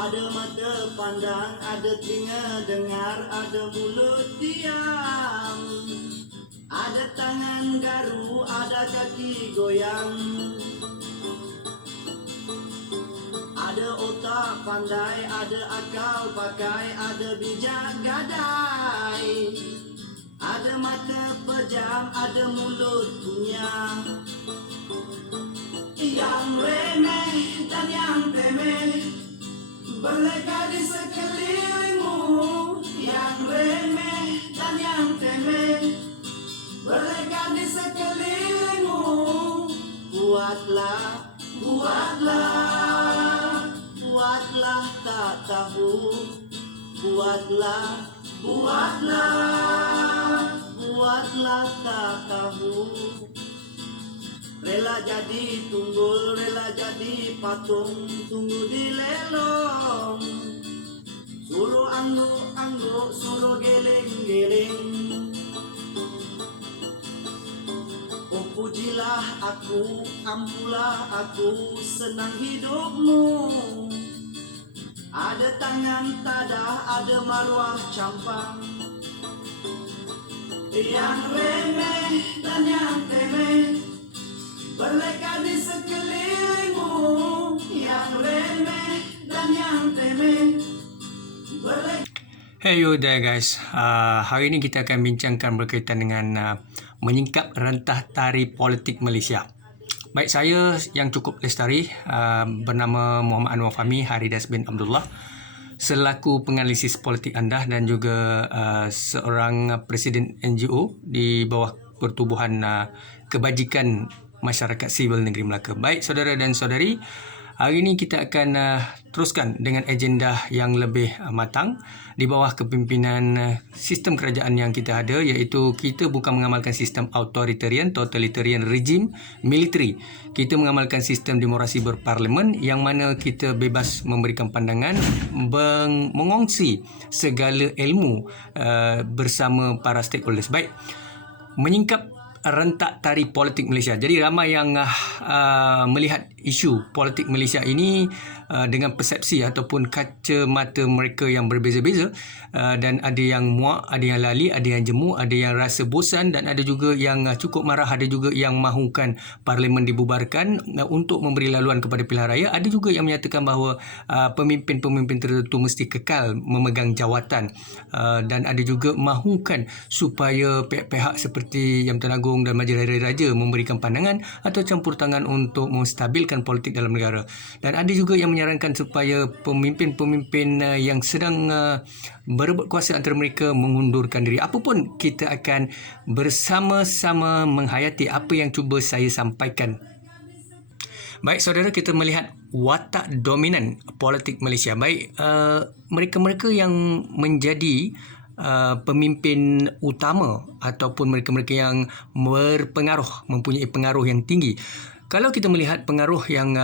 Ada mata pandang, ada telinga dengar, ada mulut diam. Ada tangan garu, ada kaki goyang. Ada otak pandai, ada akal pakai, ada bijak gadai. Ada mata pejam, ada mulut punya. Yang remeh dan yang temeh berleka di sekelilingmu. Yang remeh dan yang temeh berleka di sekelilingmu. Buatlah, buatlah, buatlah tak tahu. Buatlah, buatlah, buatlah tak tahu. Rela jadi tunggul, rela jadi patung, tunggu di lelong. Suruh angguk-angguk, suruh geling-geling. Oh pujilah aku, ampulah aku, senang hidupmu. Ada tangan tadah, ada maruah campang. Yang remeh dan yang temeh berleka di sekelilingmu. Yang remeh dan yang temeh berleka. Hey there guys, hari ini kita akan bincangkan berkaitan dengan menyingkap rentah tari politik Malaysia. Baik, saya yang cukup lestari bernama Muhammad Anwar Fahmi Haridas bin Abdullah, selaku penganalisis politik anda dan juga seorang presiden NGO di bawah Pertubuhan Kebajikan Masyarakat Sivil Negeri Melaka. Baik saudara dan saudari, hari ini kita akan teruskan dengan agenda yang lebih matang di bawah kepimpinan sistem kerajaan yang kita ada, iaitu kita bukan mengamalkan sistem authoritarian, totalitarian regime military. Kita mengamalkan sistem demokrasi berparlimen yang mana kita bebas memberikan pandangan, mengongsi segala ilmu bersama para stakeholders. Baik, menyingkap rentak tari politik Malaysia. Jadi ramai yang melihat isu politik Malaysia ini dengan persepsi ataupun kacamata mereka yang berbeza-beza, dan ada yang muak, ada yang lali, ada yang jemu, ada yang rasa bosan dan ada juga yang cukup marah, ada juga yang mahukan parlimen dibubarkan untuk memberi laluan kepada pilihan raya. Ada juga yang menyatakan bahawa pemimpin-pemimpin tertentu mesti kekal memegang jawatan, dan ada juga mahukan supaya pihak-pihak seperti Yang Bertuan Agong dan Majlis Hari Raja memberikan pandangan atau campur tangan untuk menstabilkan politik dalam negara. Dan ada juga yang menyarankan supaya pemimpin-pemimpin yang sedang berebut kuasa antara mereka mengundurkan diri. Apapun, kita akan bersama-sama menghayati apa yang cuba saya sampaikan. Baik saudara, kita melihat watak dominan politik Malaysia. Baik, mereka-mereka yang menjadi pemimpin utama ataupun mereka-mereka yang berpengaruh, mempunyai pengaruh yang tinggi. Kalau kita melihat pengaruh yang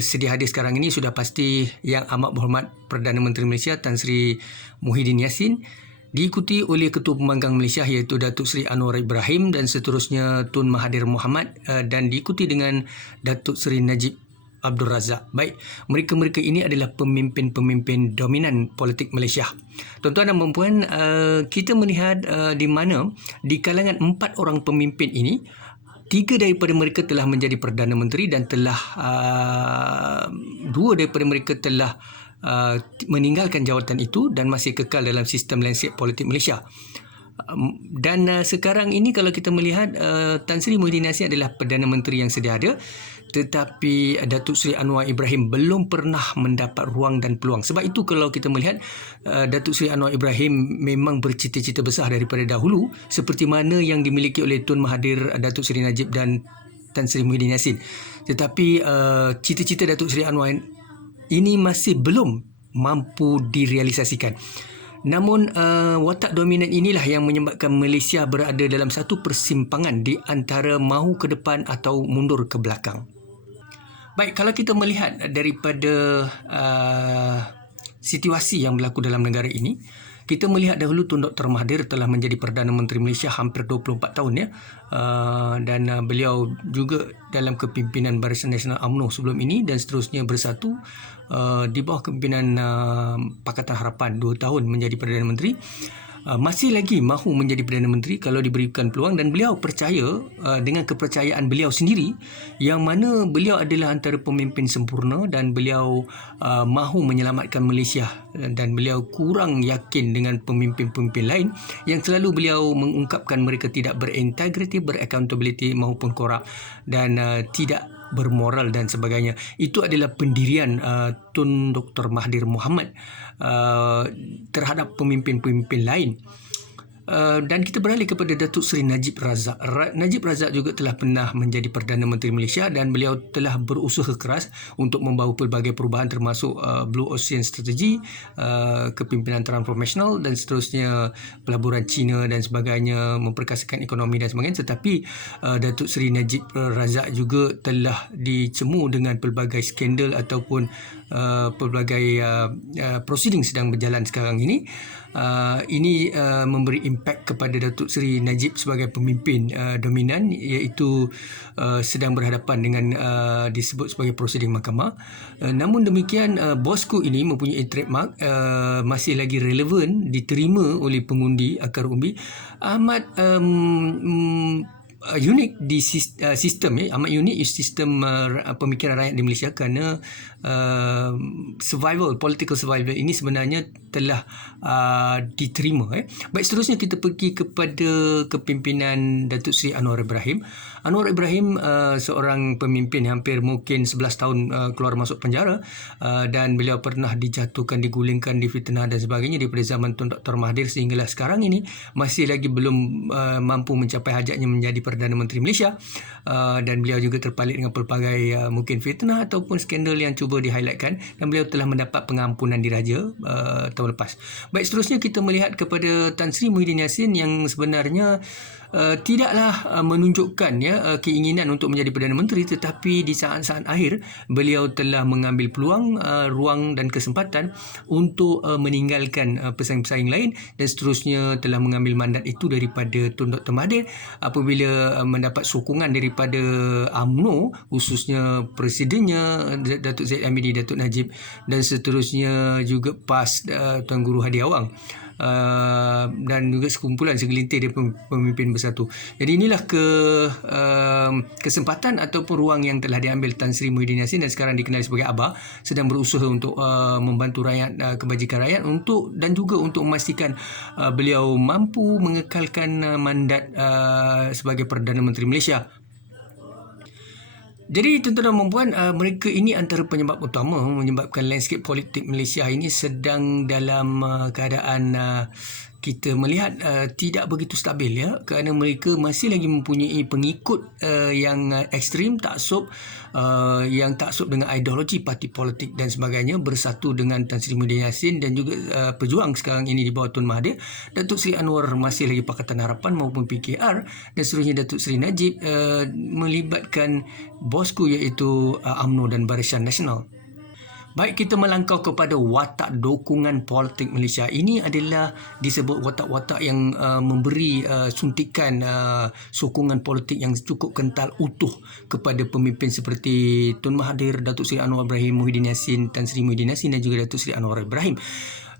sedia ada sekarang ini, sudah pasti Yang Amat Berhormat Perdana Menteri Malaysia Tan Sri Muhyiddin Yassin, diikuti oleh Ketua Pembangkang Malaysia iaitu Datuk Seri Anwar Ibrahim, dan seterusnya Tun Mahathir Mohamad, dan diikuti dengan Datuk Seri Najib Abdul Razak. Baik, mereka-mereka ini adalah pemimpin-pemimpin dominan politik Malaysia. Tuan-tuan dan puan-puan, kita melihat di mana di kalangan 4 orang pemimpin ini, 3 daripada mereka telah menjadi Perdana Menteri dan telah 2 daripada mereka telah meninggalkan jawatan itu dan masih kekal dalam sistem landscape politik Malaysia. Dan sekarang ini kalau kita melihat Tan Sri Muhyiddin Yassin adalah Perdana Menteri yang sedia ada, tetapi Datuk Seri Anwar Ibrahim belum pernah mendapat ruang dan peluang. Sebab itu kalau kita melihat Datuk Seri Anwar Ibrahim memang bercita-cita besar daripada dahulu, seperti mana yang dimiliki oleh Tun Mahathir, Datuk Seri Najib dan Tan Sri Muhyiddin Yassin. Tetapi cita-cita Datuk Seri Anwar ini masih belum mampu direalisasikan. Namun watak dominan inilah yang menyebabkan Malaysia berada dalam satu persimpangan di antara mahu ke depan atau mundur ke belakang. Baik, kalau kita melihat daripada situasi yang berlaku dalam negara ini, Kita melihat dahulu Tun Dr. Mahathir telah menjadi Perdana Menteri Malaysia hampir 24 tahun ya. Dan beliau juga dalam kepimpinan Barisan Nasional UMNO sebelum ini dan seterusnya bersatu di bawah kepimpinan Pakatan Harapan 2 tahun menjadi Perdana Menteri. Masih lagi mahu menjadi Perdana Menteri kalau diberikan peluang, dan beliau percaya dengan kepercayaan beliau sendiri yang mana beliau adalah antara pemimpin sempurna dan beliau mahu menyelamatkan Malaysia, dan beliau kurang yakin dengan pemimpin-pemimpin lain yang selalu beliau mengungkapkan mereka tidak berintegriti, beraccountability maupun korup dan tidak bermoral dan sebagainya. Itu adalah pendirian Tun Dr. Mahathir Mohamad terhadap pemimpin-pemimpin lain. Dan kita beralih kepada Datuk Seri Najib Razak. Najib Razak juga telah pernah menjadi Perdana Menteri Malaysia dan beliau telah berusaha keras untuk membawa pelbagai perubahan termasuk Blue Ocean Strategy, kepimpinan transformational dan seterusnya, pelaburan Cina dan sebagainya, memperkasakan ekonomi dan sebagainya. Tetapi Datuk Seri Najib Razak juga telah dicemu dengan pelbagai skandal ataupun pelbagai proceeding sedang berjalan sekarang ini. Ini memberi impak kepada Datuk Seri Najib sebagai pemimpin dominan, iaitu sedang berhadapan dengan disebut sebagai prosiding mahkamah. Namun demikian, bosku ini mempunyai trademark masih lagi relevan, diterima oleh pengundi akar umbi, amat unik di sistem amat unik di sistem pemikiran rakyat di Malaysia, kerana political survival ini sebenarnya telah diterima. Baik, seterusnya kita pergi kepada kepimpinan Datuk Seri Anwar Ibrahim. Anwar Ibrahim seorang pemimpin hampir mungkin 11 tahun keluar masuk penjara, dan beliau pernah dijatuhkan, digulingkan, difitnah dan sebagainya daripada zaman Tun Dr. Mahathir sehinggalah sekarang ini masih lagi belum mampu mencapai hajatnya menjadi Perdana Menteri Malaysia, dan beliau juga terpalit dengan pelbagai mungkin fitnah ataupun skandal yang cuba di-highlightkan, dan beliau telah mendapat pengampunan diraja tahun lepas. Baik, seterusnya kita melihat kepada Tan Sri Muhyiddin Yassin yang sebenarnya tidaklah menunjukkan keinginan untuk menjadi Perdana Menteri, tetapi di saat-saat akhir beliau telah mengambil peluang, ruang dan kesempatan untuk meninggalkan pesaing-pesaing lain, dan seterusnya telah mengambil mandat itu daripada Tun Dr. Mahathir apabila mendapat sokongan daripada UMNO, khususnya presidennya Datuk Zaid Hamidi, Datuk Najib, dan seterusnya juga PAS Tuan Guru Hadi Awang, dan juga sekumpulan segelintir dari pemimpin bersatu. Jadi inilah kesempatan ataupun ruang yang telah diambil Tan Sri Muhyiddin Yassin, dan sekarang dikenali sebagai Abah, sedang berusaha untuk membantu rakyat, kebajikan rakyat, dan juga untuk memastikan beliau mampu mengekalkan mandat sebagai Perdana Menteri Malaysia. Jadi tuan-tuan dan puan, mereka ini antara penyebab utama menyebabkan landscape politik Malaysia ini sedang dalam keadaan kita melihat tidak begitu stabil, kerana mereka masih lagi mempunyai pengikut yang ekstrim, taksub, yang taksub dengan ideologi parti politik dan sebagainya, bersatu dengan Tan Sri Muhyiddin Yassin dan juga pejuang sekarang ini di bawah Tun Mahathir. Datuk Seri Anwar masih lagi Pakatan Harapan maupun PKR, dan seterusnya Datuk Seri Najib melibatkan bosku iaitu UMNO dan Barisan Nasional. Baik, kita melangkau kepada watak dukungan politik Malaysia. Ini adalah disebut watak-watak yang memberi suntikan sokongan politik yang cukup kental utuh kepada pemimpin seperti Tun Mahathir, Datuk Seri Anwar Ibrahim, Muhyiddin Yassin, Tan Sri Muhyiddin Yassin dan juga Datuk Seri Anwar Ibrahim.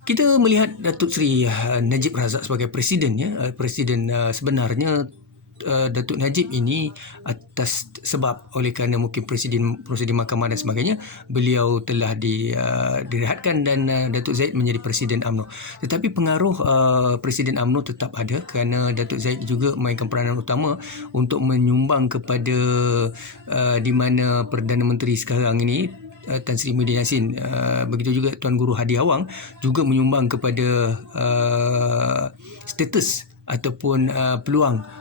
Kita melihat Datuk Seri Najib Razak sebagai presiden, presiden sebenarnya Datuk Najib ini atas sebab oleh kerana mungkin prosedur mahkamah dan sebagainya, beliau telah direhatkan dan Datuk Zaid menjadi Presiden UMNO. Tetapi pengaruh Presiden UMNO tetap ada, kerana Datuk Zaid juga memainkan peranan utama untuk menyumbang kepada di mana Perdana Menteri sekarang ini Tan Sri Muhyiddin Yassin, begitu juga Tuan Guru Hadi Awang juga menyumbang kepada status ataupun peluang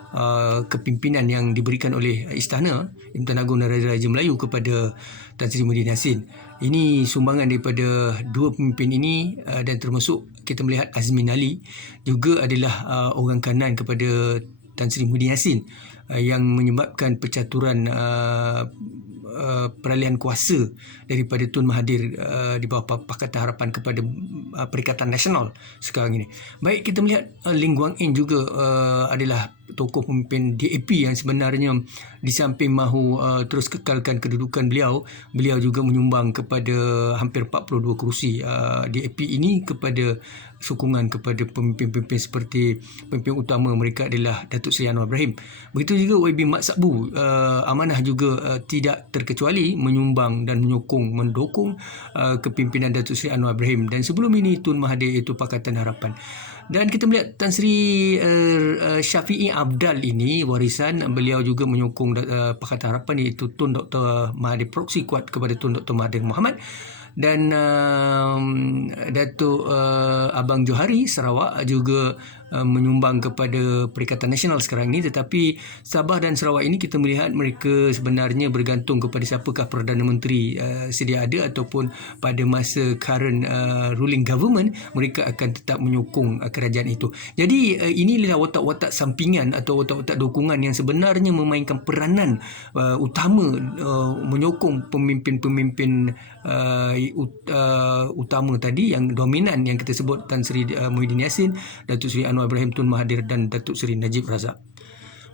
kepimpinan yang diberikan oleh Istana Impian Agung dan Raja Melayu kepada Tan Sri Muhyiddin Yassin. Ini sumbangan daripada dua pemimpin ini, dan termasuk kita melihat Azmin Ali juga adalah orang kanan kepada Tan Sri Muhyiddin Yassin, yang menyebabkan percaturan peralihan kuasa daripada Tun Mahathir di bawah Pakatan Harapan kepada Perikatan Nasional sekarang ini. Baik, kita melihat Lee Kuan Yew juga adalah tokoh pemimpin DAP yang sebenarnya di samping mahu terus kekalkan kedudukan beliau juga menyumbang kepada hampir 42 kerusi DAP ini kepada sokongan kepada pemimpin-pemimpin seperti pemimpin utama mereka adalah Datuk Seri Anwar Ibrahim. Begitu juga YB Mat Saqbu, amanah juga tidak terkecuali menyumbang dan mendukung kepimpinan Datuk Seri Anwar Ibrahim, dan sebelum ini Tun Mahathir iaitu Pakatan Harapan. Dan kita melihat Tan Sri Syafiee Abdal ini, warisan beliau juga menyokong Pakatan Harapan iaitu Tun Dr. Mahathir, proksi kuat kepada Tun Dr. Mahathir Mohamad. Dan Datuk Abang Johari Sarawak juga menyumbang kepada Perikatan Nasional sekarang ini. Tetapi Sabah dan Sarawak ini kita melihat mereka sebenarnya bergantung kepada siapakah Perdana Menteri sedia ada, ataupun pada masa current ruling government mereka akan tetap menyokong kerajaan itu. Jadi inilah watak-watak sampingan atau watak-watak dukungan yang sebenarnya memainkan peranan utama menyokong pemimpin-pemimpin utama tadi yang dominan yang kita sebut Tan Sri Muhyiddin Yassin, Datuk Seri Anwar Ibrahim Tun Mahathir dan Datuk Seri Najib Razak.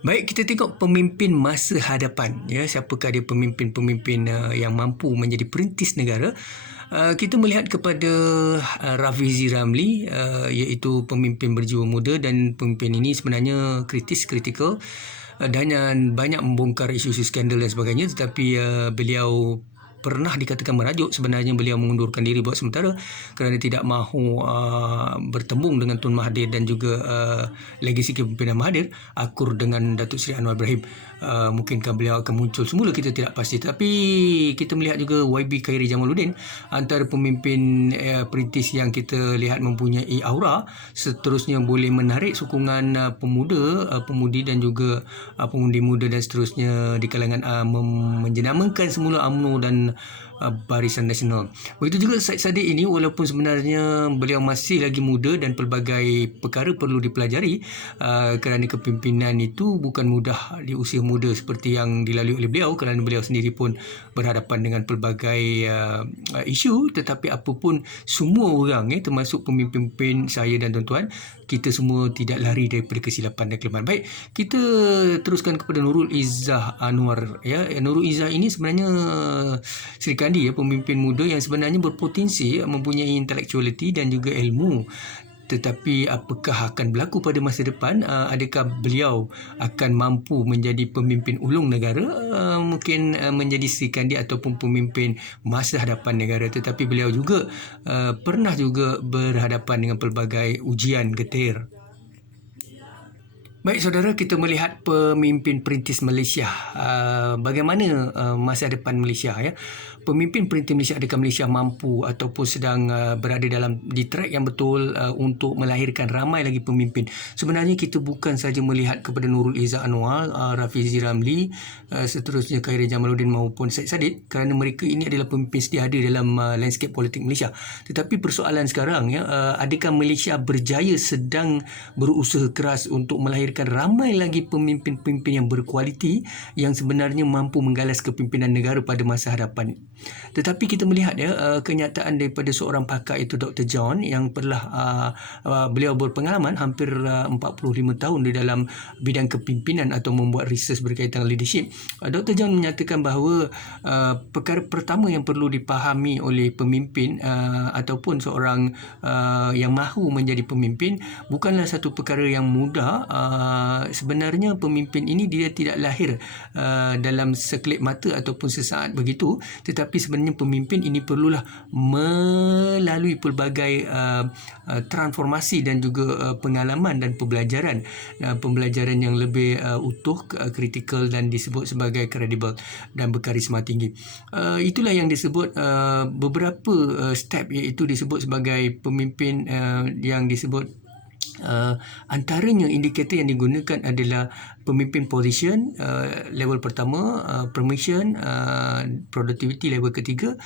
Baik, kita tengok pemimpin masa hadapan, ya, siapakah dia pemimpin-pemimpin yang mampu menjadi perintis negara. Kita melihat kepada Rafizi Ramli, iaitu pemimpin berjiwa muda, dan pemimpin ini sebenarnya kritikal dan banyak membongkar isu-isu skandal dan sebagainya, tetapi beliau pernah dikatakan merajuk sebenarnya beliau mengundurkan diri buat sementara kerana tidak mahu bertembung dengan Tun Mahathir dan juga legasi kepimpinan Mahathir akur dengan Datuk Seri Anwar Ibrahim. Mungkinkah beliau akan muncul semula, kita tidak pasti. Tapi kita melihat juga YB Khairi Jamaluddin, antara pemimpin perintis yang kita lihat mempunyai aura, seterusnya boleh menarik sokongan pemudi dan juga pengundi muda dan seterusnya di kalangan menjenamakan semula UMNO dan Barisan Nasional. Begitu juga Syed Saddiq ini, walaupun sebenarnya beliau masih lagi muda dan pelbagai perkara perlu dipelajari kerana kepimpinan itu bukan mudah di usia muda seperti yang dilalui oleh beliau, kerana beliau sendiri pun berhadapan dengan pelbagai isu. Tetapi apapun, semua orang termasuk pemimpin saya dan tuan-tuan, kita semua tidak lari daripada kesilapan dan kelemahan. Baik, kita teruskan kepada Nurul Izzah Anwar. Nurul Izzah ini sebenarnya Sri Kandi, pemimpin muda yang sebenarnya berpotensi mempunyai intelektualiti dan juga ilmu. Tetapi apakah akan berlaku pada masa depan? Adakah beliau akan mampu menjadi pemimpin ulung negara? Mungkin menjadi Sri Kandi ataupun pemimpin masa hadapan negara. Tetapi beliau juga pernah juga berhadapan dengan pelbagai ujian getir. Baik saudara, kita melihat pemimpin perintis Malaysia. Bagaimana masa depan Malaysia, ya? Pemimpin perintis Malaysia, adakah Malaysia mampu ataupun sedang berada di track yang betul untuk melahirkan ramai lagi pemimpin? Sebenarnya kita bukan saja melihat kepada Nurul Izzah Anwar, Rafizi Ramli, seterusnya Khairi Jamaluddin maupun Syed Saddiq, kerana mereka ini adalah pemimpin sedia ada dalam landscape politik Malaysia. Tetapi persoalan sekarang, adakah Malaysia berjaya sedang berusaha keras untuk melahirkan ramai lagi pemimpin-pemimpin yang berkualiti yang sebenarnya mampu menggalas kepimpinan negara pada masa hadapan? Tetapi kita melihat kenyataan daripada seorang pakar, itu Dr. John, yang beliau berpengalaman hampir 45 tahun di dalam bidang kepimpinan atau membuat research berkaitan dengan leadership. Dr. John menyatakan bahawa perkara pertama yang perlu dipahami oleh pemimpin ataupun seorang yang mahu menjadi pemimpin bukanlah satu perkara yang mudah. Sebenarnya pemimpin ini dia tidak lahir dalam sekelip mata ataupun sesaat begitu, tetapi sebenarnya pemimpin ini perlulah melalui pelbagai transformasi dan juga pengalaman dan pembelajaran yang lebih utuh, kritikal dan disebut sebagai kredibel dan berkarisma tinggi. Itulah yang disebut beberapa step, iaitu disebut sebagai pemimpin yang disebut antaranya indikator yang digunakan adalah pemimpin position level pertama, promotion, productivity level ketiga,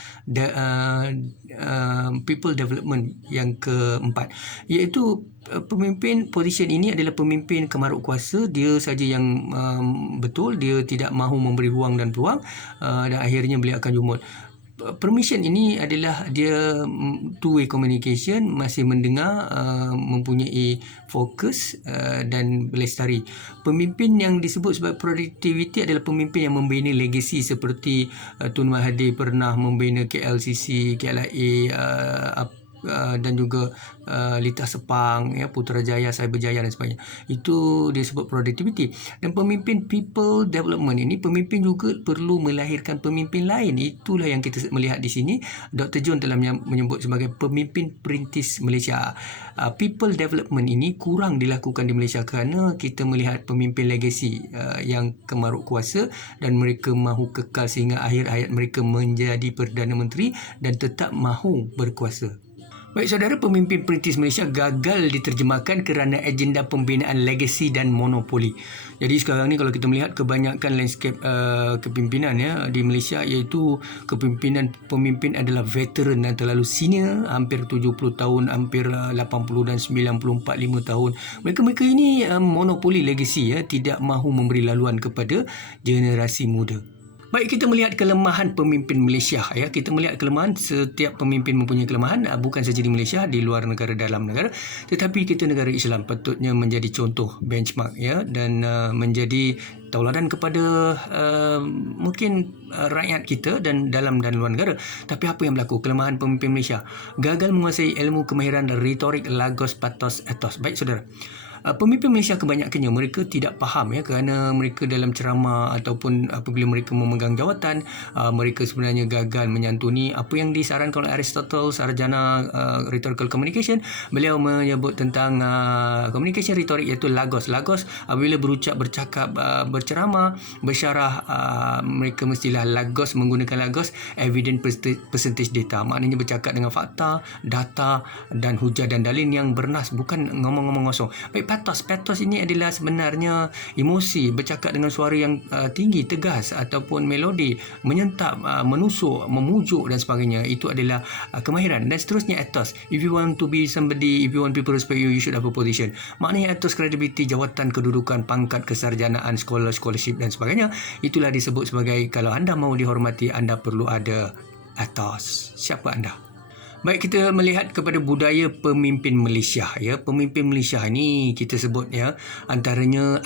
people development yang keempat, iaitu pemimpin position ini adalah pemimpin kemaruk kuasa. Dia saja yang betul, dia tidak mahu memberi ruang dan peluang, dan akhirnya beliau akan jumut. Permission ini adalah dia two-way communication, masih mendengar, mempunyai fokus dan berlestari. Pemimpin yang disebut sebagai productivity adalah pemimpin yang membina legasi seperti Tun Mahathir pernah membina KLCC, KLIA, dan juga Lita Sepang, ya, Putrajaya, Cyberjaya dan sebagainya. Itu disebut productivity. Dan pemimpin people development ini, pemimpin juga perlu melahirkan pemimpin lain. Itulah yang kita melihat di sini. Dr. John telah menyebut sebagai pemimpin perintis Malaysia. People development ini kurang dilakukan di Malaysia kerana kita melihat pemimpin legasi yang kemaruk kuasa dan mereka mahu kekal sehingga akhir hayat mereka menjadi Perdana Menteri dan tetap mahu berkuasa. Baik saudara, pemimpin perintis Malaysia gagal diterjemahkan kerana agenda pembinaan legasi dan monopoli. Jadi sekarang ni kalau kita melihat kebanyakan landscape kepimpinan, ya, di Malaysia, iaitu pemimpin adalah veteran dan terlalu senior, hampir 70 tahun, hampir 80 dan 94, 5 tahun. Mereka ini monopoli legasi, ya, tidak mahu memberi laluan kepada generasi muda. Baik, kita melihat kelemahan pemimpin Malaysia, ya. Kita melihat kelemahan, setiap pemimpin mempunyai kelemahan, bukan saja di Malaysia, di luar negara, dalam negara, tetapi kita negara Islam patutnya menjadi contoh, benchmark, ya, dan menjadi tauladan kepada mungkin rakyat kita dan dalam dan luar negara. Tapi apa yang berlaku? Kelemahan pemimpin Malaysia, gagal menguasai ilmu kemahiran retorik, logos, pathos, ethos. Baik saudara, pemimpin Malaysia kebanyakannya mereka tidak faham, ya, kerana mereka dalam ceramah ataupun apabila mereka memegang jawatan, mereka sebenarnya gagal menyantuni apa yang disarankan oleh Aristotle, sarjana rhetorical communication. Beliau menyebut tentang communication retorik, iaitu logos. Logos apabila bercakap, berceramah, bersyarah, mereka mestilah logos, menggunakan logos, evidence percentage data. Maknanya bercakap dengan fakta, data dan hujah dan dalil yang bernas, bukan ngomong-ngomong kosong. Baik, pathos ini adalah sebenarnya emosi, bercakap dengan suara yang tinggi, tegas ataupun melodi, menyentap, menusuk, memujuk dan sebagainya. Itu adalah kemahiran. Dan seterusnya ethos. If you want to be somebody, if you want people to respect you, you should have a position. Maknanya ethos, credibility, jawatan, kedudukan, pangkat, kesarjanaan, scholarship dan sebagainya. Itulah disebut sebagai, kalau anda mahu dihormati, anda perlu ada ethos. Siapa anda? Baik, kita melihat kepada budaya pemimpin Malaysia, ya. Pemimpin Malaysia ni kita sebut, ya, antaranya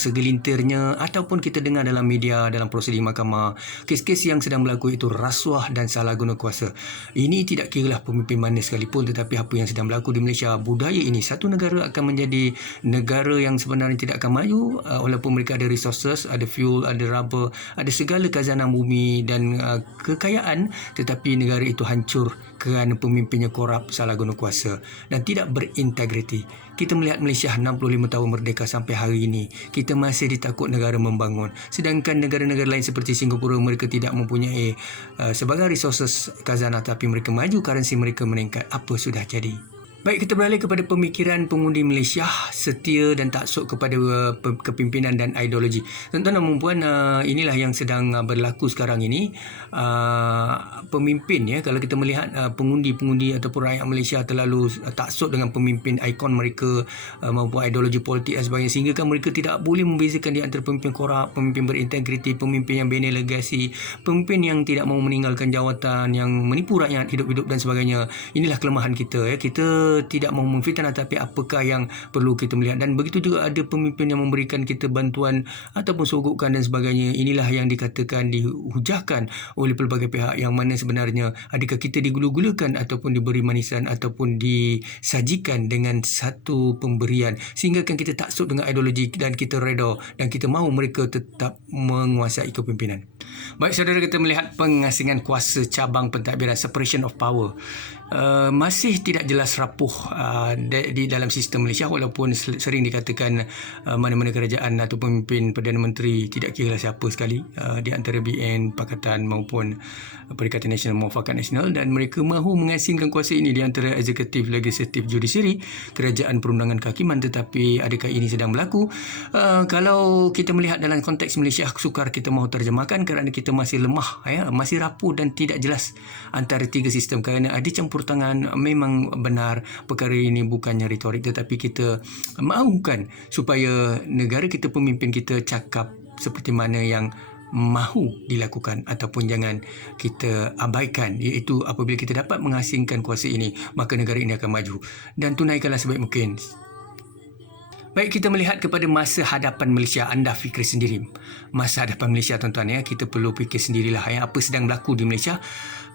segelintirnya ataupun kita dengar dalam media, dalam prosedur mahkamah, kes-kes yang sedang berlaku itu rasuah dan salah guna kuasa. Ini tidak kiralah pemimpin mana sekalipun, tetapi apa yang sedang berlaku di Malaysia, budaya ini, satu negara akan menjadi negara yang sebenarnya tidak akan maju walaupun mereka ada resources, ada fuel, ada rubber, ada segala khazanah bumi dan kekayaan, tetapi negara itu hancur kerana pemimpinnya korup, salah guna kuasa dan tidak berintegriti. Kita melihat Malaysia 65 tahun merdeka sampai hari ini, kita masih ditakut negara membangun. Sedangkan negara-negara lain seperti Singapura, mereka tidak mempunyai sebagai resources khazanah, tapi mereka maju, currency mereka meningkat. Apa sudah jadi? Baik, kita beralih kepada pemikiran pengundi Malaysia, setia dan taksub kepada kepimpinan dan ideologi. Tuan-tuan dan puan, inilah yang sedang berlaku sekarang ini. Pemimpin, ya, kalau kita melihat pengundi-pengundi ataupun rakyat Malaysia terlalu taksub dengan pemimpin ikon mereka maupun ideologi politik dan sebagainya, sehingga kan mereka tidak boleh membezakan di antara pemimpin korup, pemimpin berintegriti, pemimpin yang bina legasi, pemimpin yang tidak mahu meninggalkan jawatan, yang menipu rakyat hidup-hidup dan sebagainya. Inilah kelemahan kita, ya. Kita tidak mahu memfitnah, tapi apakah yang perlu kita melihat. Dan begitu juga ada pemimpin yang memberikan kita bantuan ataupun sogokan dan sebagainya. Inilah yang dikatakan, dihujahkan oleh pelbagai pihak, yang mana sebenarnya adakah kita digulu-gulakan ataupun diberi manisan ataupun disajikan dengan satu pemberian, sehingga kan kita taksub dengan ideologi dan kita reda dan kita mahu mereka tetap menguasai kepimpinan. Baik saudara, kita melihat pengasingan kuasa cabang pentadbiran, separation of power, masih tidak jelas rapuh di dalam sistem Malaysia, walaupun sering dikatakan mana-mana kerajaan atau pemimpin Perdana Menteri, tidak kira siapa sekali di antara BN, Pakatan maupun Perikatan Nasional, Muafakat Nasional, dan mereka mahu mengasingkan kuasa ini di antara eksekutif, legislatif, judisiari, kerajaan, perundangan, kehakiman. Tetapi adakah ini sedang berlaku? Kalau kita melihat dalam konteks Malaysia, sukar kita mahu terjemahkan kerana kita masih lemah, ya, masih rapuh dan tidak jelas antara tiga sistem, kerana ada campur tangan memang benar, perkara ini bukannya retorik, tetapi kita mahukan supaya negara kita, pemimpin kita cakap seperti mana yang mahu dilakukan ataupun jangan kita abaikan, iaitu apabila kita dapat mengasingkan kuasa ini, maka negara ini akan maju dan tunaikanlah sebaik mungkin. Baik, kita melihat kepada masa hadapan Malaysia. Anda fikir sendiri masa hadapan Malaysia, tuan-tuan ya. Kita perlu fikir sendirilah apa sedang berlaku di Malaysia.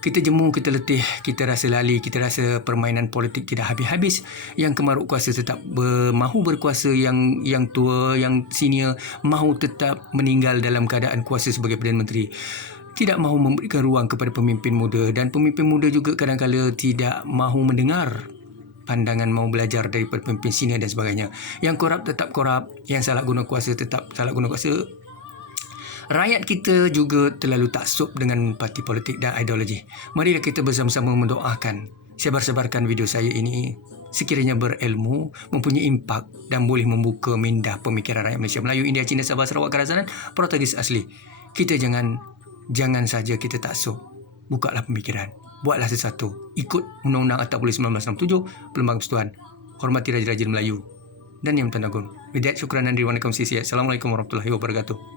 Kita jemu, kita letih, kita rasa lali, kita rasa permainan politik tidak habis-habis. Yang kemaruk kuasa tetap mahu berkuasa, yang tua, yang senior mahu tetap meninggal dalam keadaan kuasa sebagai Perdana Menteri. Tidak mahu memberikan ruang kepada pemimpin muda, dan pemimpin muda juga kadang-kadang tidak mahu mendengar pandangan, mau belajar daripada pemimpin senior dan sebagainya. Yang korup tetap korup, yang salah guna kuasa tetap salah guna kuasa. Rakyat kita juga terlalu taksub dengan parti politik dan ideologi. Marilah kita bersama-sama mendoakan, sebar-sebarkan video saya ini sekiranya berilmu, mempunyai impak dan boleh membuka minda pemikiran rakyat Malaysia, Melayu, India, Cina, Sabah, Sarawak, Karazanan, Portugis asli. Kita jangan saja kita taksub. Bukalah pemikiran. Buatlah sesuatu. Ikut Undang-Undang Akta Polis 1967, Perlembagaan Persekutuan. Hormati Raja-Raja Melayu dan Yang Tuan Agung. With that, syukran dan riwan. Assalamualaikum warahmatullahi wabarakatuh.